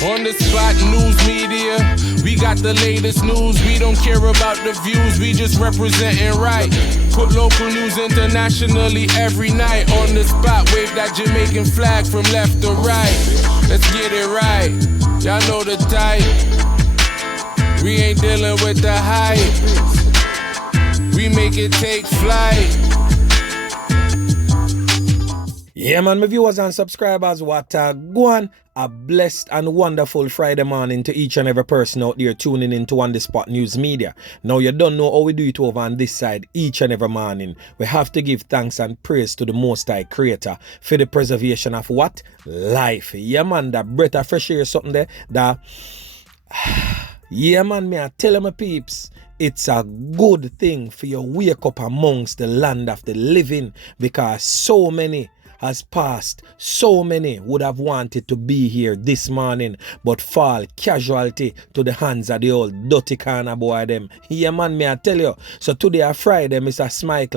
On the spot news media, we got the latest news. We don't care about the views, we just representing right. Put local news internationally every night. On the spot, wave that Jamaican flag from left to right. Let's get it right, y'all know the type. We ain't dealing with the hype. We make it take flight. Yeah, man, my viewers and subscribers, what go on. A blessed and wonderful Friday morning to each and every person out there tuning in to On The Spot News Media. Now, you don't know how we do it over on this side each and every morning. We have to give thanks and praise to the Most High Creator for the preservation of what? Life. Yeah, man, that breath of fresh air, something there, that... Yeah, man, me I tell my peeps, it's a good thing for you wake up amongst the land of the living, because so many has passed. So many would have wanted to be here this morning, but fall casualty to the hands of the old dirty corner boy them. Yeah, man, me I tell you. So today a Friday, Mr.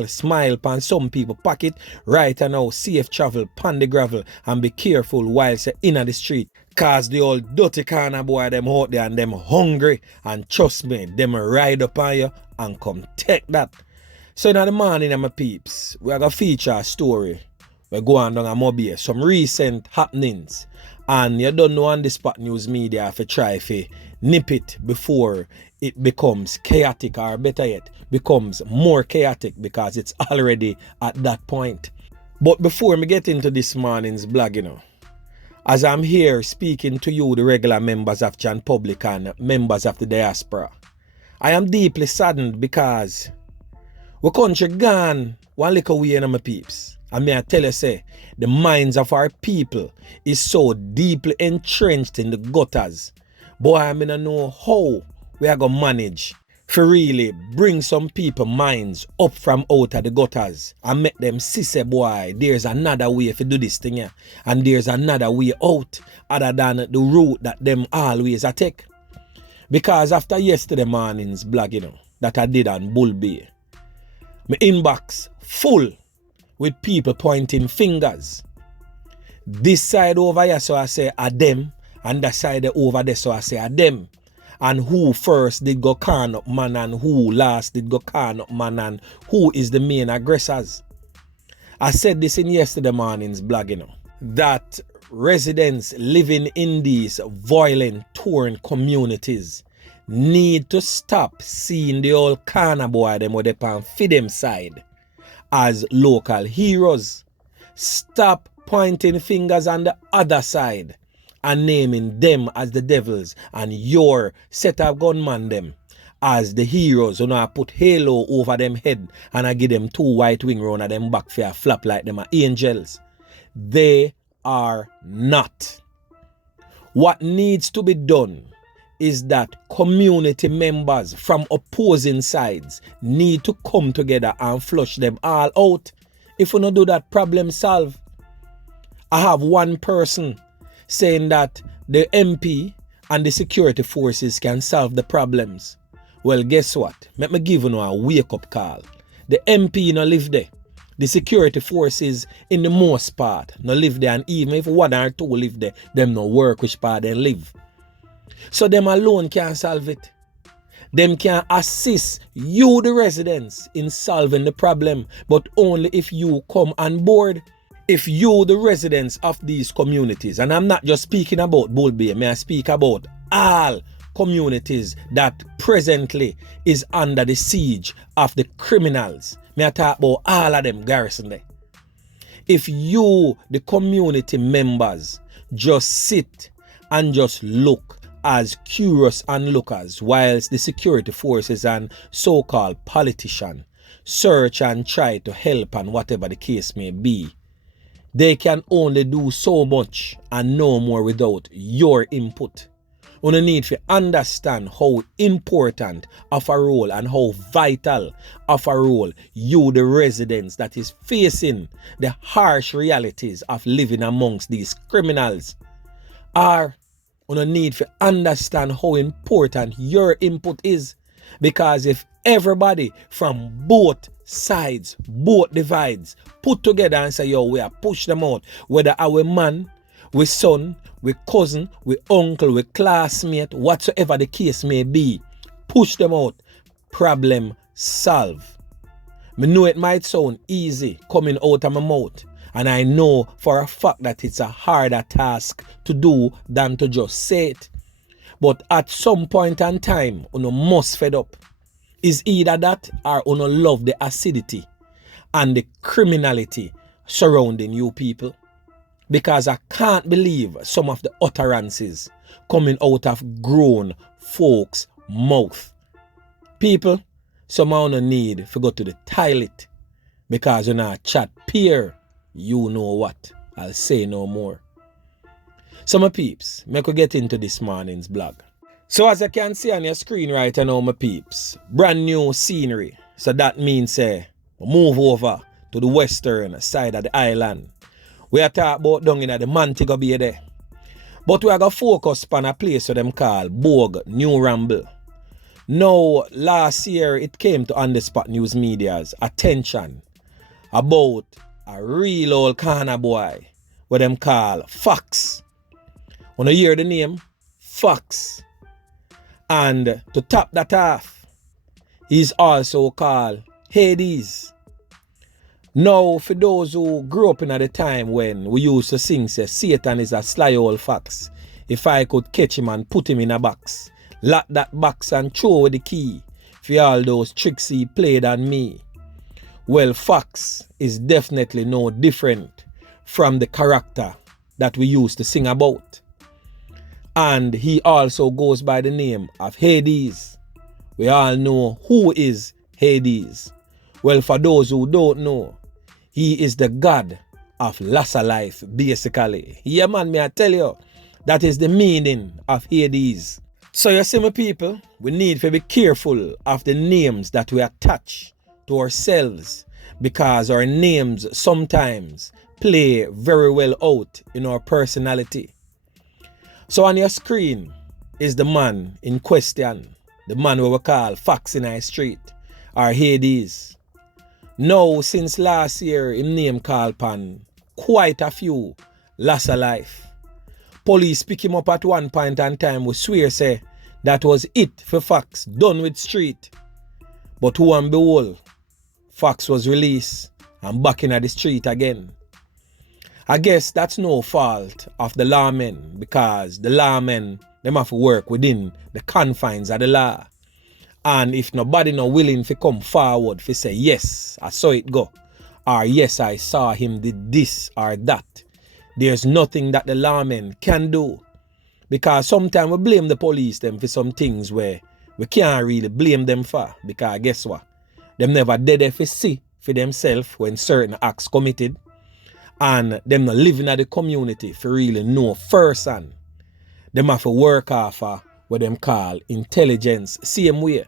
Smile pan some people pocket. Right now, safe travel pan the gravel and be careful whilst you're in the street. Cause the old dirty corner boy them out there and them hungry. And trust me, them ride up on you and come take that. So in the morning, my peeps, we are going to feature a story. We're going down a Mobay, some recent happenings. And you don't know On The Spot News Media if you try to nip it before it becomes chaotic, or better yet, becomes more chaotic, because it's already at that point. But before we get into this morning's blog, as I'm here speaking to you, the regular members of Jan Public and members of the diaspora, I am deeply saddened because we country gone one little way in my peeps. And may I tell you, say, the minds of our people is so deeply entrenched in the gutters. Boy, I don't know how we are going to manage to really bring some people minds up from out of the gutters and make them see, say, boy, there's another way to do this thing here. And there's another way out other than the route that them always take. Because after yesterday morning's blog, that I did on Bouge, my inbox full with people pointing fingers. This side over here, so I say a them, and that side over there, so I say a them. And who first did go can up man, and who last did go can up man, and who is the main aggressors. I said this in yesterday morning's blog, that residents living in these violent, torn communities need to stop seeing the old corner boy them where they pan feed them side as local heroes. Stop pointing fingers on the other side and naming them as the devils and your set of gunman them as the heroes. I put halo over them head and I give them 2 white wing round them back for a flap like them are angels. They are not. What needs to be done is that community members from opposing sides need to come together and flush them all out. If we don't do that, problem solve. I have one person saying that the MP and the security forces can solve the problems. Well, guess what? Let me give you a wake-up call. The MP no live there. The security forces, in the most part, no live there. And even if 1 or 2 live there, them no work which part they live. So them alone can't solve it. Them can assist you, the residents, in solving the problem, but only if you come on board. If you, the residents of these communities, and I'm not just speaking about Bouge, may I speak about all communities that presently is under the siege of the criminals. May I talk about all of them garrison there. If you, the community members, just sit and just look as curious onlookers whilst the security forces and so-called politicians search and try to help and whatever the case may be, they can only do so much and no more without your input. You need to understand how important of a role and how vital of a role you, the residents that is facing the harsh realities of living amongst these criminals, are. You need to understand how important your input is. Because if everybody from both sides, both divides, put together and say, yo, we are push them out, whether our man, with son, with cousin, with uncle, with classmate, whatsoever the case may be. Push them out. Problem solve. Me know it might sound easy coming out of my mouth, and I know for a fact that it's a harder task to do than to just say it. But at some point in time, you must fed up. Is either that or you love the acidity and the criminality surrounding you people. Because I can't believe some of the utterances coming out of grown folks' mouth. People, somehow no need to go to the toilet because you're not chat peer. You know what? I'll say no more. So my peeps, me could get into this morning's blog. So as you can see on your screen right now, my peeps, brand new scenery. So that means move over to the western side of the island. We are talking about down in the Montego Bay there. But we are going to focus on a place that them call Bouge, New Ramble. Now, last year it came to On The Spot News Media's attention about a real old corner boy what them call Fox. When you hear the name, Fox. And to top that off, he's also called Hades. Now, for those who grew up in at the time when we used to sing, say, Satan is a sly old fox. If I could catch him and put him in a box, lock that box and throw away the key for all those tricks he played on me. Well, Fox is definitely no different from the character that we used to sing about. And he also goes by the name of Hades. We all know who is Hades. Well, for those who don't know, he is the god of lesser life, basically. Yeah, man, may I tell you, that is the meaning of Hades. So you see, my people, we need to be careful of the names that we attach to ourselves, because our names sometimes play very well out in our personality. So on your screen is the man in question, the man we call Fox in our street, or Hades. Now, since last year, him name called upon quite a few loss of life. Police pick him up at one point in time, we swear say that was it for Fox, done with street. But who and behold, Fox was released and back in the street again. I guess that's no fault of the lawmen, because the lawmen, them have to work within the confines of the law. And if nobody not willing to come forward to say, yes, I saw it go, or yes, I saw him did this or that, there's nothing that the lawmen can do. Because sometimes we blame the police them for some things where we can't really blame them for. Because guess what? Them never did it for see for themselves when certain acts committed. And them not living in the community for really know firsthand. Them have to work off what them call intelligence same way.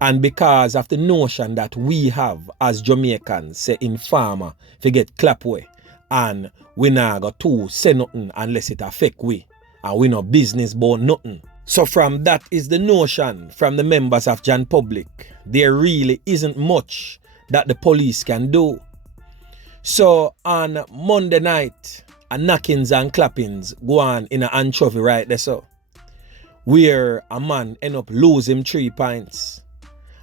And because of the notion that we have as Jamaicans, say informer, to get clap way, and we not got to say nothing unless it affect we, and we no business about nothing. So from that is the notion from the members of Jan Public. There really isn't much that the police can do. So on Monday night, a knockings and clappings go on in an anchovy right there, so where a man end up losing 3 points.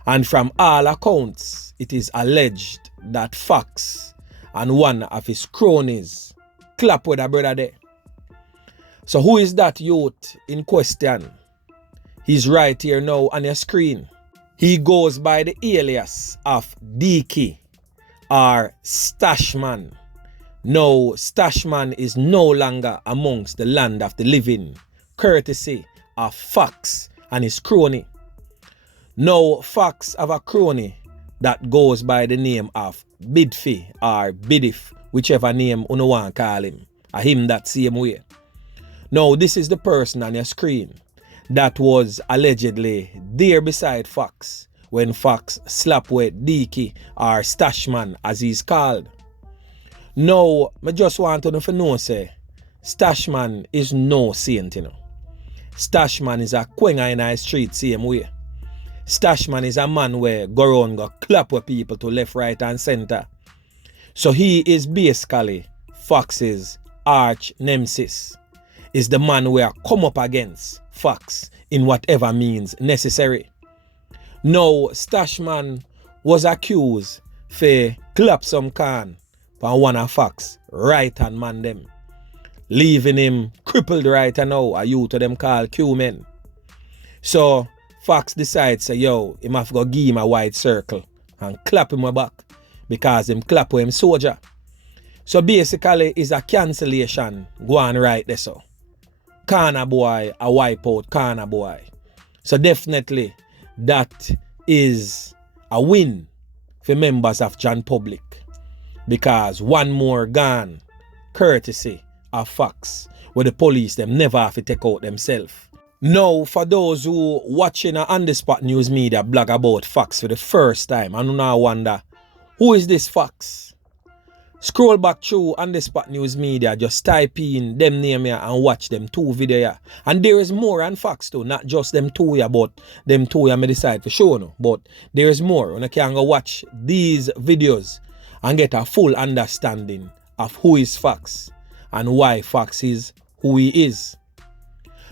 And from all accounts, it is alleged that Fox and one of his cronies clap with a brother there. So who is that youth in question? He's right here now on your screen. He goes by the alias of Diki or StashMan. Now, StashMan is no longer amongst the land of the living, courtesy of Fox and his crony. Now, Fox have a crony that goes by the name of Bidfi or Bidif, whichever name you want to call him. A him that same way. Now, this is the person on your screen that was allegedly there beside Fox when Fox slapped with Diki or StashMan as he's called. Now, I just want to know, say, StashMan is no saint, you know. StashMan is a quenga in the street same way. StashMan is a man where go around go clap with people to left, right and center. So he is basically Fox's arch nemesis, is the man we are come up against Fox in whatever means necessary. Now, StashMan was accused for clap some can for one of Fox right hand man them, leaving him crippled right now, a youth to them call Q-men. So Fox decides, say, yo, him have to go give him a white circle and clap him back because him clap with him soldier. So basically, it's a cancellation go on right there so. Corner boy, a wipe out corner boy. So definitely, that is a win for members of John Public. Because one more gone, courtesy of Fox, where the police them never have to take out themselves. Now, for those who watching a on the spot news media blog about Fox for the first time, and now wonder, who is this Fox? Scroll back through on the spot news media, just type in them name here and watch them two video here. And there is more on Fox too, not just them two here, but them two here me decide for sure no. But there is more. And you can go watch these videos and get a full understanding of who is Fox and why Fox is who he is.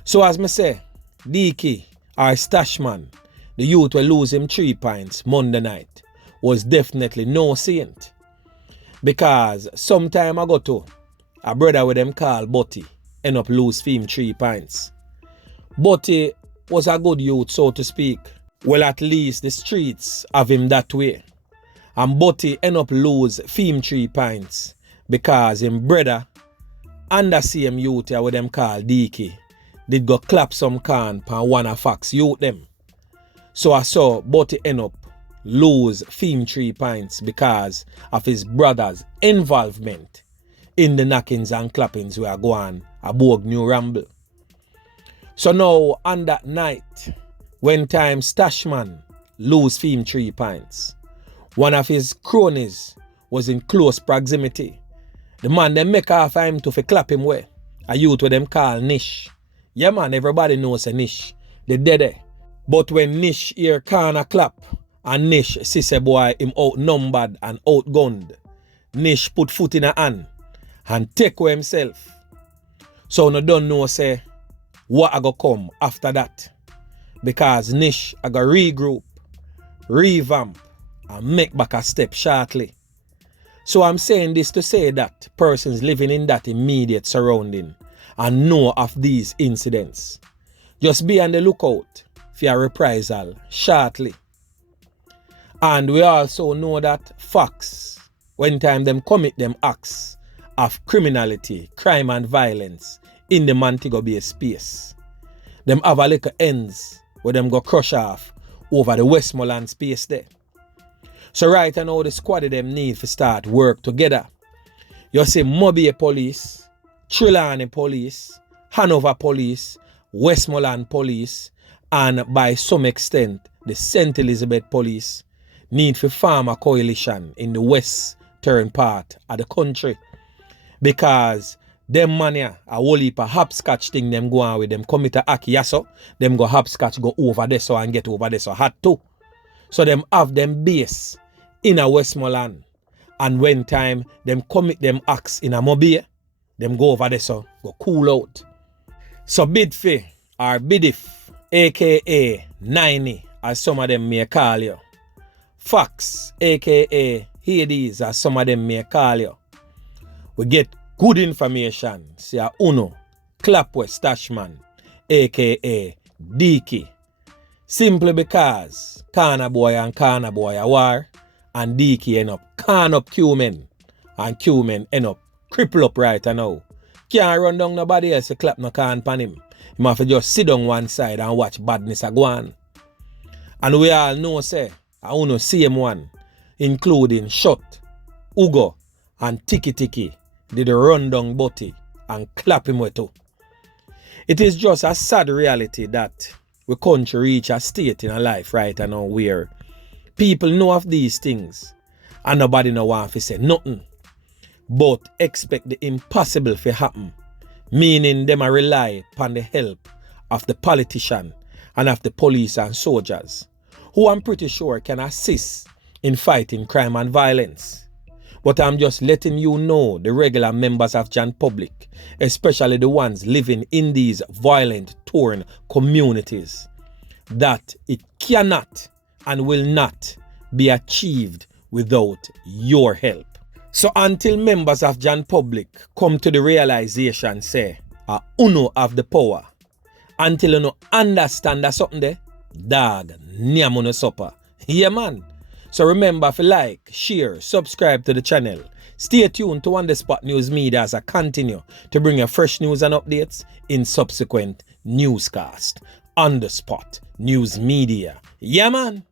So as me say, DK, our StashMan, the youth will lose him 3 points Monday night, was definitely no saint. Because some time ago too, a brother with them called Butty end up lose him 3 points. Butty was a good youth, so to speak. Well, at least the streets have him that way. And Butty end up lose him 3 points because him brother and the same youth with them called DK did go clap some can pan one of Fox youth them. So I saw Butty end up lose him 3 points because of his brother's involvement in the knockings and clappings we are going at Bouge New Ramble. So now on that night, when time StashMan lose him 3 points, one of his cronies was in close proximity. The man them make off him to clap him way. A youth with them call Nish. Yeah man, everybody knows a Nish. They dead there. But when Nish hear corner clap, and Nish see say boy him outnumbered and outgunned, Nish put foot in a hand and take away himself. So no don't know say what I go come after that. Because Nish I go regroup, revamp and make back a step shortly. So I'm saying this to say that persons living in that immediate surrounding and know of these incidents, just be on the lookout for a reprisal shortly. And we also know that Fox, when time them commit them acts of criminality, crime and violence in the Montego Bay space, them have a little ends where them go crush off over the Westmoreland space there. So right now the squad of them need to start work together. You see Mobay police, Trelawney police, Hanover police, Westmoreland police, and by some extent the St. Elizabeth police need to form a coalition in the western part of the country. Because them mania a whole heap of hopscotch thing them go on with them commit a act yaso, them go hopscotch go over there so and get over there so hot too. So them have them base in a Westmoreland. And when time them commit them acts in a Mobay, them go over there so go cool out. So Bidfi or Bidif, aka 90 as some of them may call you. Fox, aka Hades as some of them may call you. We get good information. See a Uno, clap with StashMan, aka DK. Simply because corner boy and corner boy are war, and DK end up can up Q-men, and Q-men end up cripple up right now. Can't run down nobody else to clap no can pan him. He have to just sit down one side and watch badness a go on. And we all know say, I Uno same one, including Shot, Ugo, and Tiki Tiki, did run down Butty and clap him with too. It is just a sad reality that we country reach a state in a life right now where people know of these things and nobody no want to say nothing, but expect the impossible to happen, meaning them a rely upon the help of the politician and of the police and soldiers, who I'm pretty sure can assist in fighting crime and violence. But I'm just letting you know, the regular members of Jan Public, especially the ones living in these violent, torn communities, that it cannot and will not be achieved without your help. So until members of Jan Public come to the realization, say, uno have the power, until you no understand that something there, dog, niamono supper. Yeah, man. So remember to like, share, subscribe to the channel. Stay tuned to On The Spot News Media as I continue to bring you fresh news and updates in subsequent newscast. On The Spot News Media. Yeah, man.